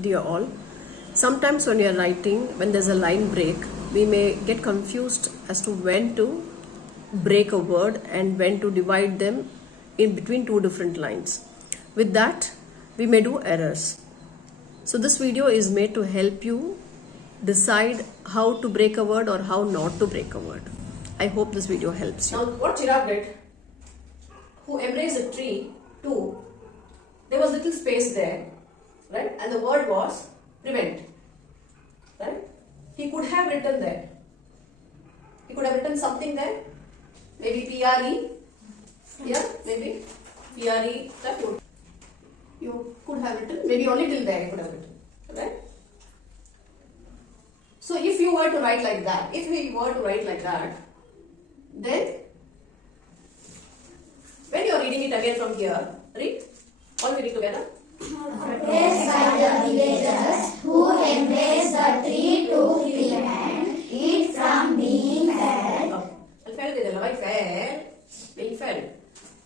Dear all, sometimes when we are writing, when there's a line break, we may get confused as to when to break a word and when to divide them in between two different lines. With that, we may do errors. So this video is made to help you decide how to break a word or how not to break a word. I hope this video helps you. Now what Giraffe did, who embraced a tree too, there was little space there, right? And the word was prevent, right? He could have written there. He could have written something there, maybe PRE, yeah, maybe PRE, that would. You could have written, maybe only till there you could have written, right? So if you were to write like that, then when you are reading it again from here, read, all reading together. Protected by the villagers who embrace the tree to prevent it from being felled.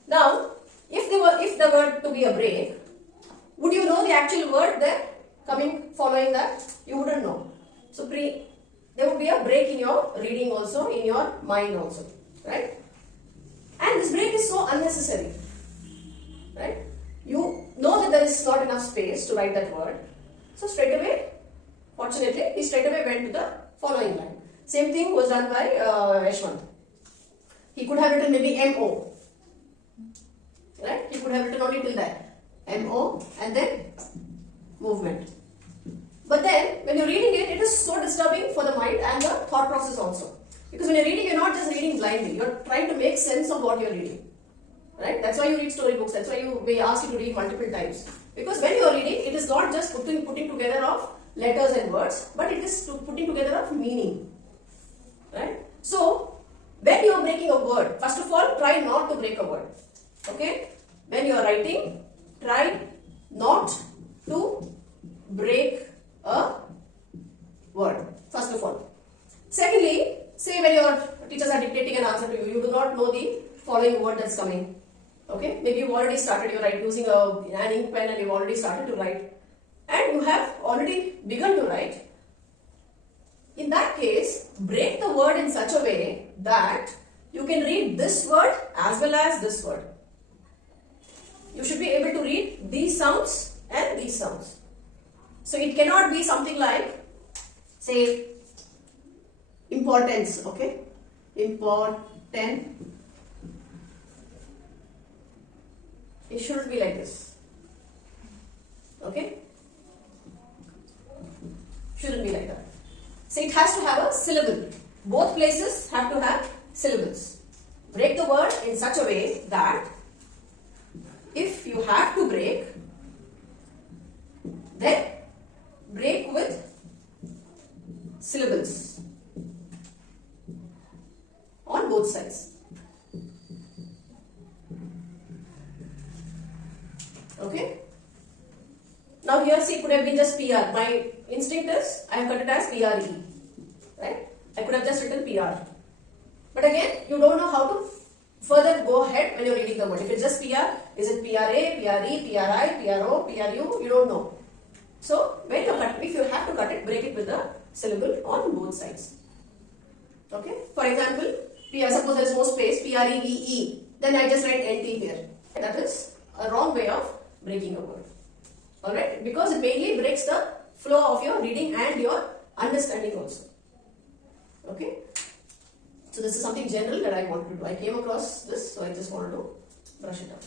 Now, if the word to be a break, would you know the actual word there coming following that? You wouldn't know. So there would be a break in your reading also, in your mind also, right? And this break is so unnecessary, right? You know that there is not enough space to write that word. So straight away, fortunately, he straight away went to the following line. Same thing was done by Yashwant. He could have written maybe MO, right? He could have written only till that. MO and then movement. But then, when you're reading it, it is so disturbing for the mind and the thought process also. Because when you're reading, you're not just reading blindly. You're trying to make sense of what you're reading. Right? That's why you read storybooks. That's why we ask you to read multiple times. Because when you're reading, it is not just putting together of letters and words, but it is putting together of meaning. Right? So, when you're breaking a word, first of all, try not to break a word. Okay? When you're writing, try not to break a word, first of all. Secondly, say when your teachers are dictating an answer to you, you do not know the following word that's coming. Okay, maybe you've already started, you're using an ink pen and you've already started to write. And you have already begun to write. In that case, break the word in such a way that you can read this word as well as this word. You should be able to read these sounds and these sounds. So it cannot be something like, say, importance, okay? Important. It shouldn't be like this. Okay? Shouldn't be like that. So it has to have a syllable. Both places have to have syllables. Break the word in such a way that if you have to break, then break with syllables on both sides. Okay? Now here see, it could have been just PR. My instinct is, I have cut it as PRE. Right? I could have just written PR. But again, you don't know how to further go ahead when you're reading the word. If it's just PR, is it PRA, PRE, PRI, PRO, PRU? You don't know. So, when you cut, if you have to cut it, break it with a syllable on both sides. Okay? For example, suppose there is no space, PREVE. Then I just write NT here. That is a wrong way of breaking a word. Alright? Because it mainly breaks the flow of your reading and your understanding also. Okay? So this is something general that I wanted to do. I came across this, so I just wanted to brush it up.